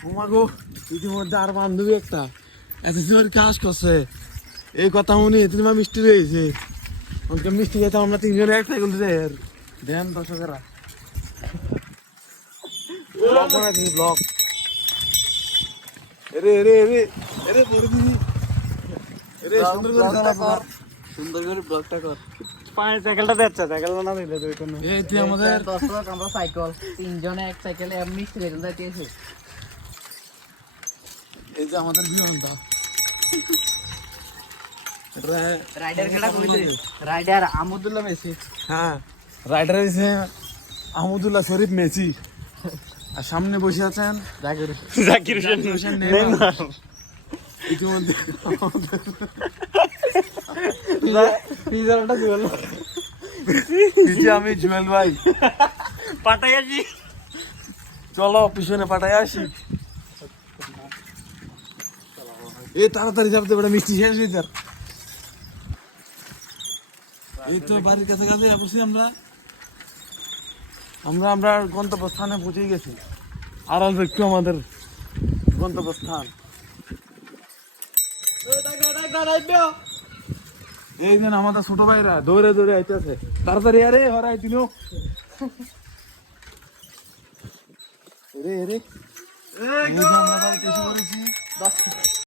তোমাগো ইতিমধ্যে আর বান্ধবী একটা। এসএসসি কাজ করছে। এই কথা শুনি তুমি মিষ্টি রয়েছে। মিষ্টি খেতে আমরা তিনজনে এক সাইকেল আর দেন দর্শকেরা। ব্লগ বানাচ্ছি ব্লগ। এরে এরে এরে এরে পরে দিদি এরে সুন্দর করে। সুন্দর করে ব্লগটা কর। পায়ের সাইকেলটা দেখছে সাইকেল না দিলে তুই কোনো এই তুই আমাদের দর্শক আমরা সাইকেল তিনজনে এক সাইকেলে এমনি ট্রেন যাইতেছে এই যে আমাদের এটা রাইডার কেটা কইছে রাইডার আমুদুল্লাহ মেসি। হ্যাঁ রাইডার হয়েছে আহমদুল্লাহ শরীফ মেসি। আর সামনে বসে আছেন জাকির জাকির হোসেন। ইতিমধ্যে পিছে আমি জুয়েল ভাই। পাঠাই আসি চলো পিছনে পাঠায় আসি। এই তাড়াতাড়ি যাবতে বেটা মিষ্টি শেষ হয়ে তার এই তো বাড়ির কাছে কাছে বসি আমরা। আমরা আমরা গন্তব্যস্থানে পৌঁছে গেছি। আর অল্প একটু আমাদের গন্তব্যস্থান। এই দিন আমাদের ছোট ভাইরা দৌড়ে দৌড়ে আইতেছে। তাড়াতাড়ি আরে হরাই দিল রে রে। এই আমরা